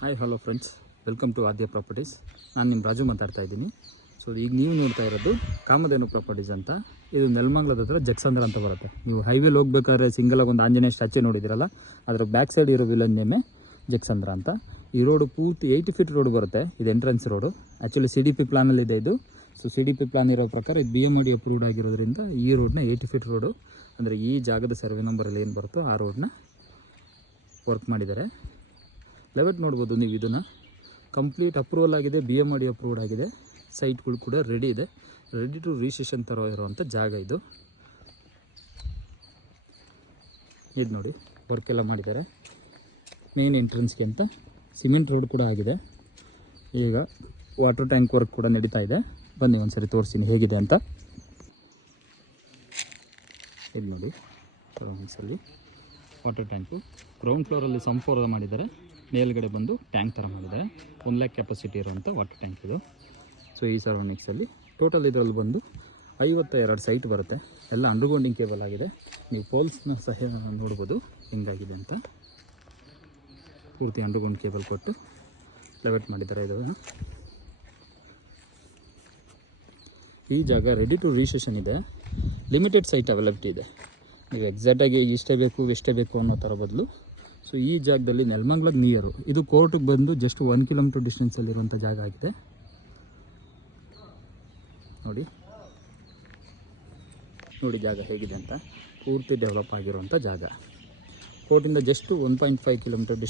Hi hello friends, welcome to Aadya properties. ನಾನು ನಿಮ್ಮ ರಾಜು ಮಾತಾಡ್ತಾ ಇದ್ದೀನಿ. ಸೊ ಈಗ ನೀವು ನೋಡ್ತಾ ಇರೋದು ಕಾಮಧೇನು ಪ್ರಾಪರ್ಟೀಸ್ ಅಂತ. ಇದು ನೆಲಮಂಗಲದ ಹತ್ರ ಜಕ್ಸಂದ್ರ ಅಂತ ಬರುತ್ತೆ. ನೀವು ಹೈವೇಲಿ ಹೋಗ್ಬೇಕಾದ್ರೆ ಸಿಂಗಲಾಗಿ ಒಂದು ಆಂಜನೇಯ ಸ್ಟ್ಯಾಚ್ಯೂ ನೋಡಿದಿರಲ್ಲ, ಅದರ ಬ್ಯಾಕ್ ಸೈಡ್ ಇರೋ ವಿಲನ್ ನೇಮೇ ಜಕ್ಸಂದ್ರ ಅಂತ. ಈ ರೋಡು ಪೂರ್ತಿ 80 ಫೀಟ್ ರೋಡ್ ಬರುತ್ತೆ. ಇದು ಎಂಟ್ರೆನ್ಸ್ ರೋಡು. ಆ್ಯಕ್ಚುಲಿ CDP ಪ್ಲಾನಲ್ಲಿದೆ ಇದು. ಸೊ CDP ಪ್ಲಾನ್ ಇರೋ ಪ್ರಕಾರ ಇದು BMRD ಅಪ್ರೂವ್ಡ್ ಆಗಿರೋದ್ರಿಂದ ಈ ರೋಡ್ನ 80 ಫೀಟ್ ರೋಡು, ಅಂದರೆ ಈ ಜಾಗದ ಸರ್ವೆ ನಂಬರಲ್ಲಿ ಏನು ಬರುತ್ತೋ ಆ ರೋಡ್ನ ವರ್ಕ್ ಮಾಡಿದ್ದಾರೆ. ಲೆವೆಟ್ ನೋಡ್ಬೋದು ನೀವು. ಇದನ್ನು ಕಂಪ್ಲೀಟ್ ಅಪ್ರೂವಲ್ ಆಗಿದೆ, BMRD ಅಪ್ರೂವ್ಡ್ ಆಗಿದೆ. ಸೈಟ್ಗಳು ಕೂಡ ರೆಡಿ ಇದೆ, ರೆಡಿ ಟು ರಿಜಿಸ್ಟ್ರೇಷನ್ ಥರ ಇರೋವಂಥ ಜಾಗ ಇದು. ಇದು ನೋಡಿ, ವರ್ಕ್ ಎಲ್ಲ ಮಾಡಿದ್ದಾರೆ. ಮೇನ್ ಎಂಟ್ರೆನ್ಸ್ಗೆ ಅಂತ ಸಿಮೆಂಟ್ ರೋಡ್ ಕೂಡ ಆಗಿದೆ. ಈಗ ವಾಟರ್ ಟ್ಯಾಂಕ್ ವರ್ಕ್ ಕೂಡ ನಡೀತಾ ಇದೆ. ಬನ್ನಿ ಒಂದ್ಸರಿ ತೋರಿಸ್ತೀನಿ ಹೇಗಿದೆ ಅಂತ. ಇದು ನೋಡಿ, ಒಂದ್ಸಲಿ ವಾಟರ್ ಟ್ಯಾಂಕು ಗ್ರೌಂಡ್ ಫ್ಲೋರಲ್ಲಿ ಸಂಪೂರ್ಣ ಮಾಡಿದ್ದಾರೆ. ಮೇಲ್ಗಡೆ ಬಂದು ಟ್ಯಾಂಕ್ ಥರ ಮಾಡಿದ್ದಾರೆ. 1 ಲ್ಯಾಕ್ ಕೆಪಾಸಿಟಿ ಇರುವಂಥ ವಾಟರ್ ಟ್ಯಾಂಕ್ ಇದು. ಸೊ ಈ ಸರೌಂಡಿಂಗ್ಸಲ್ಲಿ ಟೋಟಲ್ ಇದರಲ್ಲಿ ಬಂದು 52 ಸೈಟ್ ಬರುತ್ತೆ. ಎಲ್ಲ ಅಂಡರ್ಗ್ರೌಂಡಿಂಗ್ ಕೇಬಲ್ ಆಗಿದೆ. ನೀವು ಪೋಲ್ಸ್ನ ಸಹ ನೋಡ್ಬೋದು ಹೆಂಗಾಗಿದೆ ಅಂತ. ಪೂರ್ತಿ ಅಂಡರ್ಗ್ರೌಂಡ್ ಕೇಬಲ್ ಕೊಟ್ಟು ಲೆವೆಟ್ ಮಾಡಿದ್ದಾರೆ. ಇದನ್ನು ಈ ಜಾಗ ರೆಡಿ ಟು ರಿಜಿಸ್ಟ್ರೇಷನ್ ಇದೆ. ಲಿಮಿಟೆಡ್ ಸೈಟ್ ಅವೈಲಬಿಲಿಟಿ ಇದೆ. ನೀವು ಎಕ್ಸಾಕ್ಟಾಗಿ ಇಷ್ಟೇ ಬೇಕು ಇಷ್ಟೇ ಬೇಕು ಅನ್ನೋ ಥರ ಬದಲು ಸೊ ಈ ಜಾಗದಲ್ಲಿ ನೆಲಮಂಗಲದ ನಿಯರು, ಇದು ಕೋರ್ಟಿಗೆ ಬಂದು ಜಸ್ಟ್ 1 ಕಿಲೋಮೀಟರ್ ಡಿಸ್ಟೆನ್ಸಲ್ಲಿರುವಂಥ ಜಾಗ ಆಗಿದೆ. ನೋಡಿ ಜಾಗ ಹೇಗಿದೆ ಅಂತ. ಪೂರ್ತಿ ಡೆವಲಪ್ ಆಗಿರುವಂಥ ಜಾಗ. ಕೋರ್ಟಿಂದ ಜಸ್ಟ್ 1.5 ಕಿಲೋಮೀಟರ್ ಡಿಸ್ಟೆನ್ಸ್.